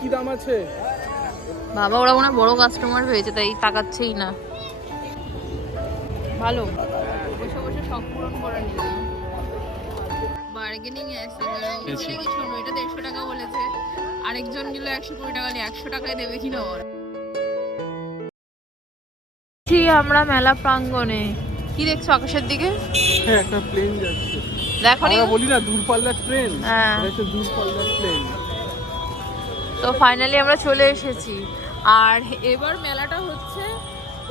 কি দাম আছে বাবা? ওরা মনে বড় কাস্টমার হয়েছে তাই তাকাচ্ছেই না। ভালো, বসে বসে সব পূরণ করে নিলাম। বার্গেনিং আছে, শোনো এটা 150 টাকা বলেছে, আরেকজন নিল 120 টাকা, 100 টাকায় দেবে কিনা ওরা। আমরা মেলা প্রাঙ্গণে কি দেখছো আকাশের দিকে? একটা প্লেন যাচ্ছে। দেখো নি, বলি না দূরপাল্লার ট্রেন, এটা দূরপাল্লার প্লেন। তো ফাইনালি আমরা চলে এসেছি। আর এবার মেলাটা হচ্ছে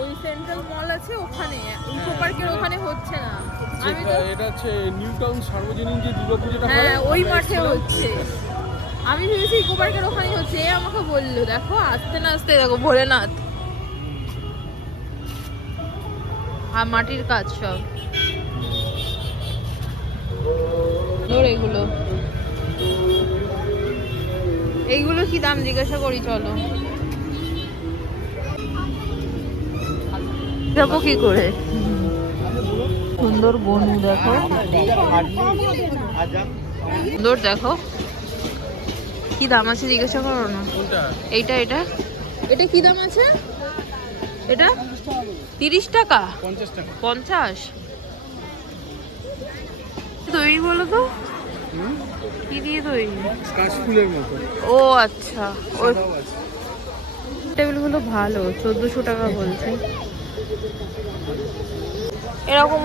ওই সেন্ট্রাল মল আছে ওখানে, ইকো পার্কের ওখানে হচ্ছে না। আমি তো এটা হচ্ছে নিউ টাউন সার্বজনীন যে দুর্গাপূজাটা হয়, হ্যাঁ ওই মাঠে হচ্ছে। আমি ভেবেছি ইকো পার্কের ওখানেই হচ্ছে। এ আমাকে বললো দেখো আস্তে না আস্তে, দেখো ভোলেনাথ আর মাটির কাজ সব এগুলো। এইগুলো কি দাম জিজ্ঞাসা করি, চলো যাবো কি করে। সুন্দর বনু দেখো, সুন্দর দেখো কি দাম আছে জিজ্ঞাসা করো না। এইটা এটা এটা কি দাম আছে? এটা 30 টাকা, 50। তৈরি বলো তো কি দিয়ে তৈরি? কাশফুলের মতো। ও আচ্ছা, ওই টেবিলগুলো ভালো, 1400 টাকা বলছে। এরকম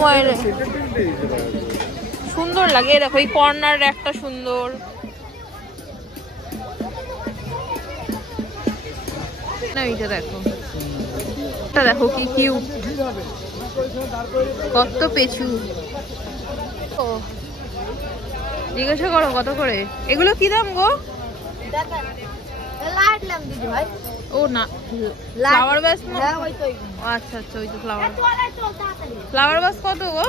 সুন্দর লাগে, দেখো এই কর্নার একটা সুন্দর। না এইটা দেখো, এটা দেখো কি কিউট, কত পেছু। ও জিজ্ঞাসা করো কত করে, এগুলো কি দাম গো? ও না ফ্লাওয়ার বাস, আচ্ছা আচ্ছা ওই তো ফ্লাওয়ার বাস কত গো?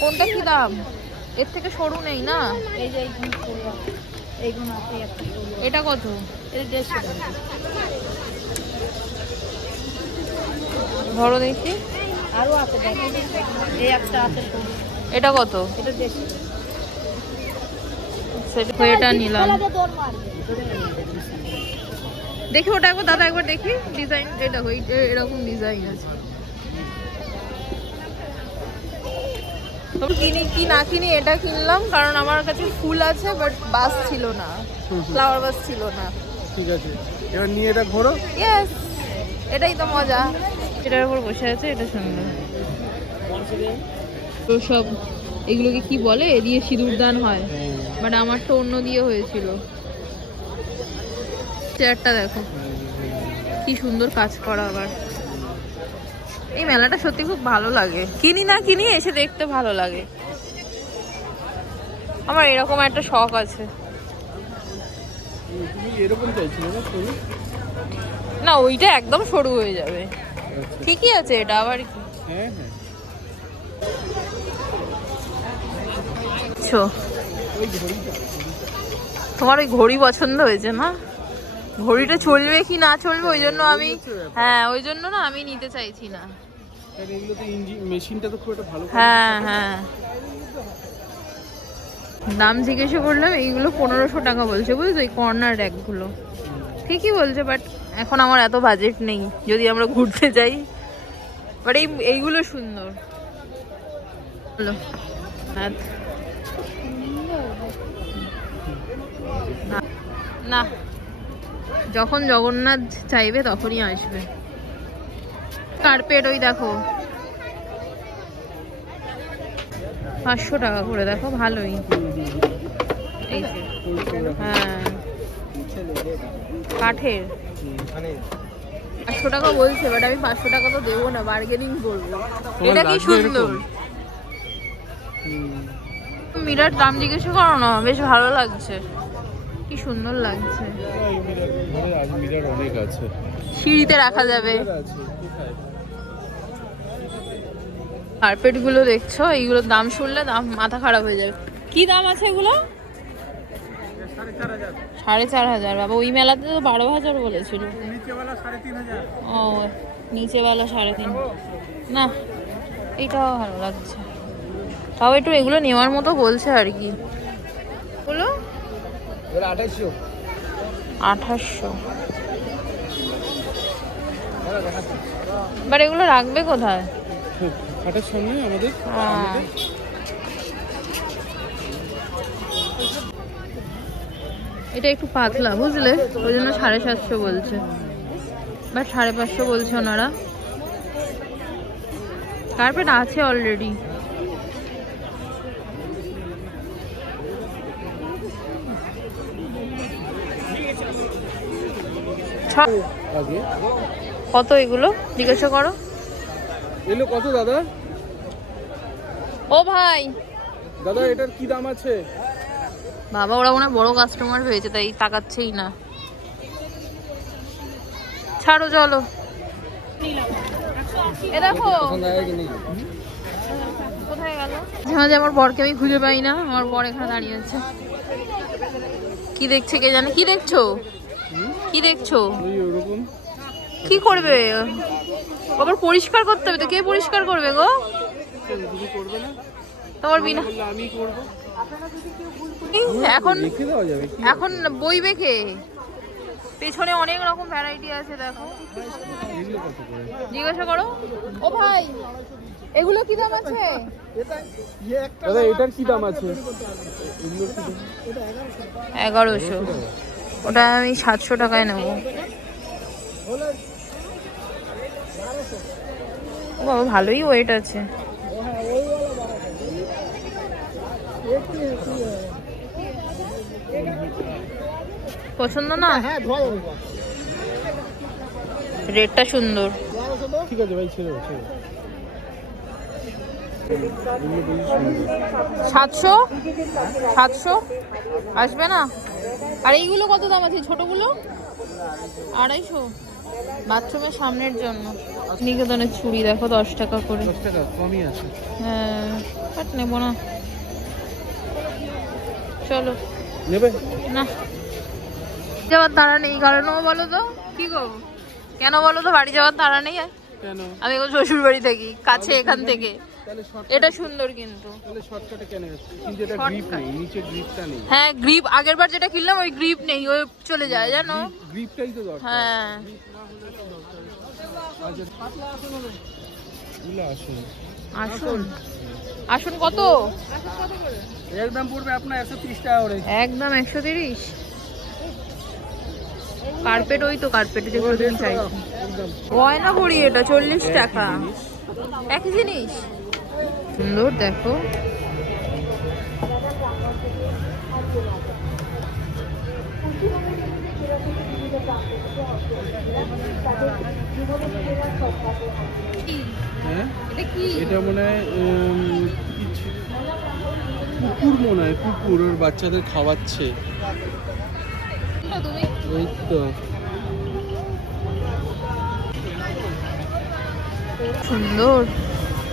কোনটা কি দাম? এর থেকে সরু নেই না? এটা কত? ধরো দেখি, আরো আছে এই একটা আছে। এটা কত? এটা নিলাম, দেখি ওটা একবার দাদা একবার দেখি ডিজাইন। এটা এরকম ডিজাইন আছে। কিনি কি না কিনি এটা কিনলাম কারণ আমার কাছে ফুল আছে বাট বাস ছিল না, ফ্লাওয়ার বাস ছিল না। ঠিক আছে, এবার নিয়ে এটা ঘোরো। ইয়েস, এটাই তো মজা। এটার উপর বসে আছে, এটা সুন্দর। তো সব এগুলোকে কি বলে, এ দিয়ে সিঁদুর দান হয়, বাট আমার তো অন্য দিয়ে হয়েছিল। চেয়ারটা দেখো কি সুন্দর কাজ করা। আবার এই মেলাটা সত্যি খুব ভালো লাগে, কিনি না কিনি এসে দেখতে ভালো লাগে। আমার এরকম একটা শখ আছে। না ওইটা একদম সরু হয়ে যাবে, ঠিকই আছে এটা আবার কি। তোমার ওই ঘড়ি পছন্দ হয়েছে না? ঘড়িটা চলবে কি না চলবে ওই জন্য আমি, হ্যাঁ ওই জন্য না আমি নিতে চাইছি না। হ্যাঁ হ্যাঁ, দাম জিজ্ঞাসা করলাম, এইগুলো 1500 টাকা বলছে বুঝছো, এই কর্নার র্যাকগুলো ঠিকই বলছে, বাট এখন আমার এত বাজেট নেই যদি আমরা ঘুরতে যাই। বাট এইগুলো সুন্দর। না যখন জগন্নাথ চাইবে তখনই আসবে। কার্পেট ওই দেখো 500 টাকা করে, দেখো ভালোই। এই যে হ্যাঁ কাঠের 500 টাকা বলছে, বাট আমি 500 টাকা তো দেবো না, বার্গেনিং করবো। এটা কি সুন্দর মিরার, দাম জিজ্ঞাসা করো না, বেশ ভালো লাগছে, কি সুন্দর লাগছে। সিঁড়িতে রাখা যাবে। কার্পেট গুলো দেখছো, এইগুলোর দাম শুনলে দাম মাথা খারাপ হয়ে যাবে। কি দাম আছে এগুলো? 4500। বাবা ওই মেলাতে তো 12000 বলেছিল। ও নিচে বেলা 3.5 না এইটাও ভালো লাগছে, তাও একটু এগুলো নেওয়ার মতো বলছে আর কি। বলো 2800। 2800। বাট এগুলো রাখবে কোথায়? খাটের সামনে আমাদের। এটা একটু পাতলা বুঝলে, ওই জন্য 750 বলছে, বাট 550 বলছে ওনারা। কার্পেট আছে অলরেডি। কত এগুলো জিজ্ঞাসা করো? এগুলো কত দাদা? ও ভাই দাদা এটার কি দাম আছে? বাবা ওরা মনে হয় বড় কাস্টমার হয়েছে তাই তাকাচ্ছেই না। ছাড়ো চলো। এ দেখো কোথায় গেল? মাঝে মাঝে আমার বরকে আমি খুঁজে পাই না, আমার বর এখানে দাঁড়িয়ে আছে। কি দেখছে কে জানে? কি দেখছো? কি দেখছো? কি করবে? আবার পরিষ্কার করতে হবে তো, কে পরিষ্কার করবে গো? তোমার বিনা আমি করব। এখন এখন বইবে কে? পেছনে অনেক রকম ভ্যারাইটি আছে দেখো, জিজ্ঞাসা করো। ও ভাই এগুলো কি দাম আছে? দাদা এটার কি দাম আছে? 1100। ওটা আমি 700 টাকায় নেবো। ও বাবা ভালোই ওয়েট আছে। পছন্দ না? রেটটা সুন্দর। ঠিক আছে ভাই ছেড়ে 700 আসবে না? আর এইগুলো কত দাম আছে ছোটগুলো? 250। বাথরুমের সামনের জন্য। নিকেতনের চুড়ি দেখো 10 টাকা করে। 10 টাকা কমই আছে। হ্যাঁ বাট নেবো না, চলো। নেবে না যাওয়ার তাড়া নেই। কারণ বলো তো কি গো, কেন বলো তো বাড়ি যাওয়ার তাড়া নেই? কেন? আমি এখন শ্বশুর বাড়ি থাকি কাছে এখান থেকে। এটা সুন্দর কিন্তু। তাহলে শর্টকাটে কেন যাচ্ছে? কিন্তু এটা গ্রিপ নেই, নিচে গ্রিপটা নেই। হ্যাঁ গ্রিপ, আগের বার যেটা কিনলাম ওই গ্রিপ নেই, ওই চলে যায় জানো। গ্রিপটাই তো দরকার। হ্যাঁ আসুন। আসুন কত? একদম পড়বে আপনার 130 টাকা করে। একদম 130। কার্পেট, ওই তো কার্পেট যেগুলো তুমি চাইছো। গয়না পড়ি এটা 40 টাকা। একই জিনিস সুন্দর দেখো। হ্যাঁ এটা মনে হয় কুকুর, মনে হয় কুকুর ওর বাচ্চাদের খাওয়াচ্ছে। এই তো সুন্দর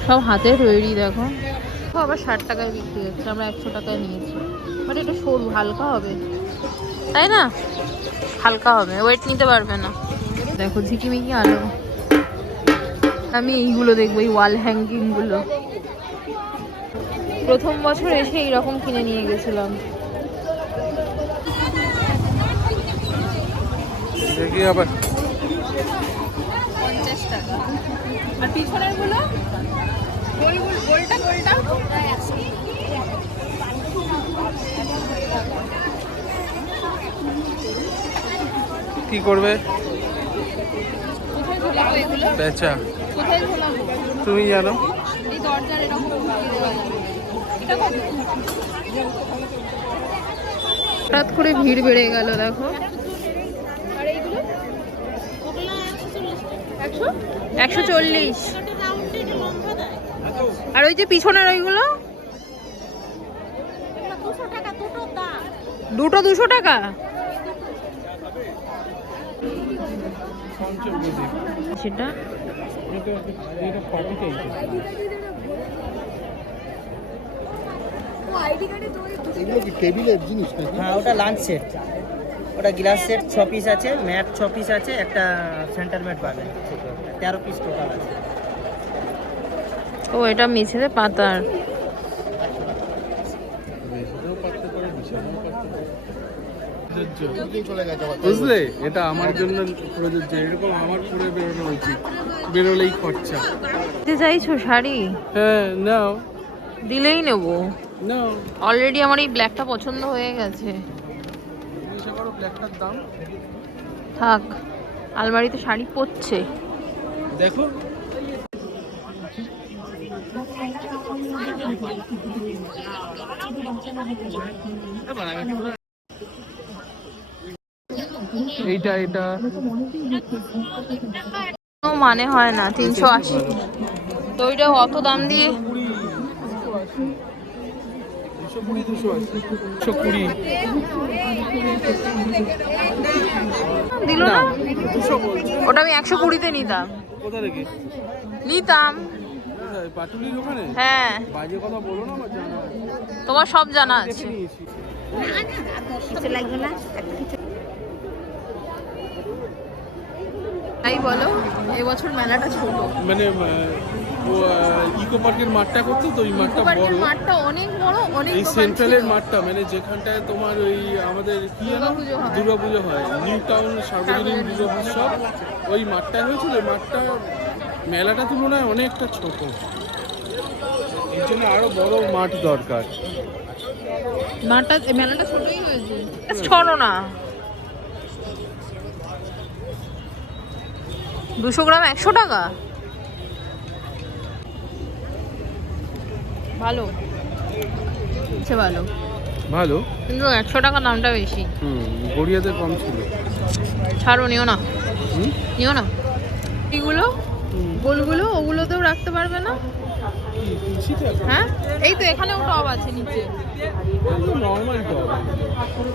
সব হাতে তৈরি দেখো। আবার 60 টাকায় বিক্রি হচ্ছে, আমরা 100 টাকায় নিয়েছি। বাট এটা সরু হালকা হবে তাই না? হালকা হবে, ওয়েট নিতে পারবে না। দেখো ঝিকিমিকি আলো। আমি এইগুলো দেখবো, এই ওয়াল হ্যাঙ্গিং গুলো। প্রথম বছর এসে এইরকম কিনে নিয়ে গেছিলাম। দেখি আবার 50 টাকা। আর পিছনের গুলো গোল গোল, গোলটা গোলটা কি করবে? কোথায় ঝোলাবো এগুলো? বেচা কোথায় ঝোলাবো তুমি জানো। এই দরজার এরকম ঢুকিয়ে দেওয়া যাবে। এটা কত? হঠাৎ করে ভিড় বেড়ে গেল দেখো। আর এইগুলো 140। আর ওই যে পিছনের ওইগুলো দুটো 200 টাকা। সেটা এগুলো কি টেবিলের জিনিস নাকি? হ্যাঁ ওটা লাঞ্চ সেট, ওটা গ্লাস সেট 6 পিস আছে, ম্যাট 6 পিস আছে, একটা সেন্টার ম্যাট পাবেন 13 পিস টোটাল আছে। ও এটা মেঝেতে পাতার। বুঝলে, এটা আমার জন্য প্রযোজ্য। এরকম আমার পরে বেরোনো উচিত, বেরোলেই খরচা। দিতে চাইছো শাড়ি? হ্যাঁ নাও। দিলেই নেবো। নাও। অলরেডি আমার এই ব্ল্যাকটা পছন্দ হয়ে গেছে। ব্ল্যাকটার দাম থাক, আলমারিতে শাড়ি পরছে। দেখো। এইটা এটা মানে হয় না 380। তো ওইটা অত দাম দিয়ে 220 দিল না। ওটা আমি 120-তে নিতাম। কোথা থেকে নিতাম? পাটুলির ওখানে। হ্যাঁ, বাজে কথা বলো না, আমার জানা আছে। তোমার সব জানা আছে। তাই বলো, এবছর মেলাটা ছোট। মানে ইকো পার্কের মাঠটা করতো তো, ওই মাঠটা বড়। মাঠটা অনেক বড়, অনেক এই সেন্ট্রালের মাঠটা, মানে যেখানটায় তোমার ওই আমাদের কি জানো দুর্গাপুজো হয়, নিউ টাউন সার্বজনীন দুর্গা উৎসব, ওই মাঠটায় হয়েছিল। ওই মাঠটা মেলাটা তুলনায় অনেকটা ছোট, এর জন্য আরো বড় মাঠ দরকার। মেলাটা ছোটই হয়েছে। ছোট না, 200 গ্রাম 100 টাকা। ভালো ভালো ভালো, কিন্তু 100 টাকা দামটা বেশি। গড়িয়াতে কম ছিল। ছাড়ো, নিও না, নিও না। এগুলো গোলগুলো, ওগুলোতেও রাখতে পারবে না? হ্যাঁ, এই তো এখানেও টব আছে নিচে, নরমাল টব,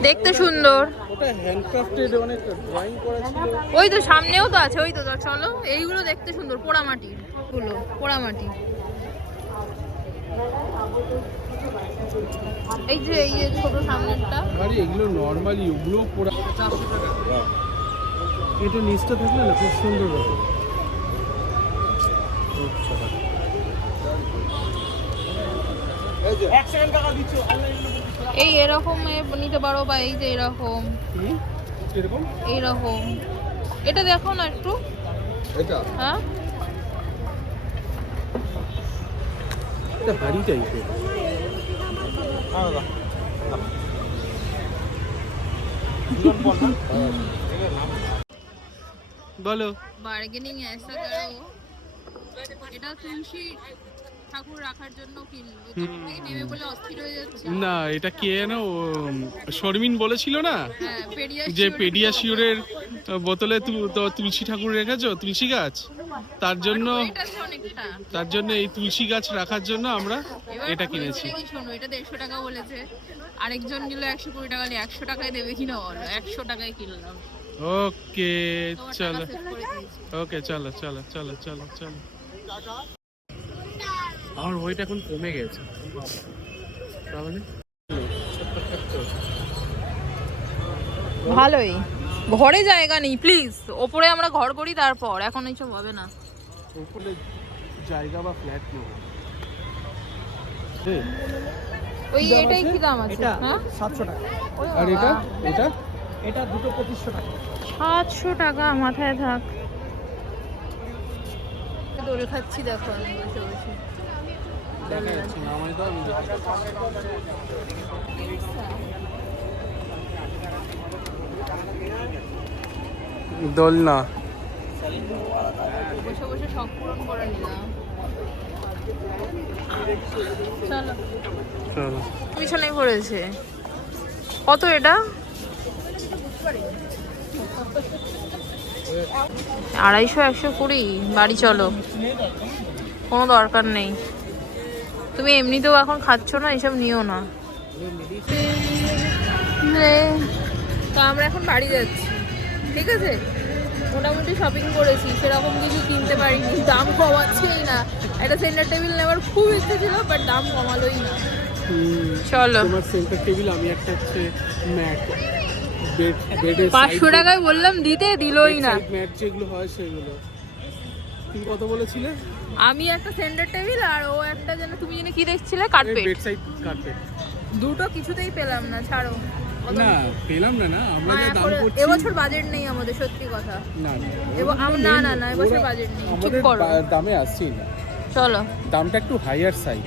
দেখতে সুন্দর। ওটা হ্যান্ডক্রাফটেড, অনেক ড্রয়িং করা ছিল। ওই তো সামনেও তো আছে, ওই তো চলো। এইগুলো দেখতে সুন্দর, পোড়ামাটির গুলো, পোড়ামাটি। এই যে এই ছোট সামনেরটা, আরে এগুলো নরমালি, ওগুলো পোড়া। এটা নিচটা থাকলে না খুব সুন্দর হবে। এই এরকম নিতে পারো, বা এই যে এরকম এইরকম। এটা দেখো না একটু। হ্যাঁ, এটা ভারী টাইপের। বলো। বার্গেনিং ऐसा करो। এটা তুলসী ঠাকুর রাখার জন্য কিনলো, তখন থেকে নেবে বলে অস্থির হয়ে যাচ্ছে। না, এটা কে জানো, শর্মিন বলেছিল না হ্যাঁ, যে পেডিয়াশিওরের বোতলে তুলসী ঠাকুর রেখেছো, তুলসী গাছ। তার জন্য এই তুলসী গাছ রাখার জন্য আমরা এটা কিনেছি। শোনো, এটা 150 টাকা বলেছে, আরেকজন নিল 120 টাকা, 100 টাকায় দেবে কিনা বলো। 100 টাকায় কিনলাম। ওকে চলো, ওকে চলো চলো চলো চলো চলো। আমার ওয়েট এখন কমে গেছে, তাহলে ভালোই। ঘরে জায়গা নেই, প্লিজ ওপরে আমরা ঘর করি, তারপর এখন এইসব হবে না। ওপরে জায়গা বা ফ্ল্যাট নেব। ওই এটাই কি দাম আছে? হ্যাঁ, 700 টাকা। আর এটা এটা এটা দুটো 2500 টাকা। 700 টাকা, মাথায় থাক। দোল খাচ্ছি দেখো আমি বসে বসে। দেখা যাচ্ছে না, আমায় দাও, আমি দোলনা বসে বসে শখ পূরণ করে নিলাম। চলো চলো। পিছনে পড়েছে। কত এটা? 250, 120। বাড়ি চলো, কোনো দরকার নেই। তুমি এমনিতেও এখন খাচ্ছ না, এসব নিও না। তো আমরা এখন বাড়ি যাচ্ছি, ঠিক আছে? মোটামুটি শপিং করেছি, সেরকম কিছু কিনতে পারিনি, দাম কমাচ্ছেই না। একটা সেন্টার টেবিল নেওয়ার খুব ইচ্ছে ছিল, বাট দাম কমালোই না। চলো, তোমার সেন্টার টেবিল, আমি একটা হচ্ছে ম্যাট, বেডে 500 টাকায় বললাম দিতে, দিলই না। ম্যাট যেগুলো হয় সেগুলো। তুমি কত বলেছিলে? আমি একটা সেন্টার টেবিল আর ও একটা যেন তুমি যেন কি দেখছিলে কার্পেট। Bedside carpet. দুটো কিছুতেই পেলাম না, ছাড়ো। না পেলাম না আমরা যা দাম করছি। এবছর বাজেট নেই আমাদের, সত্যি কথা। না না এবছর বাজেট নেই, ঠিক আমাদের করো। দামে আসছি না। চলো, দামটা একটু হাইয়ার সাইড।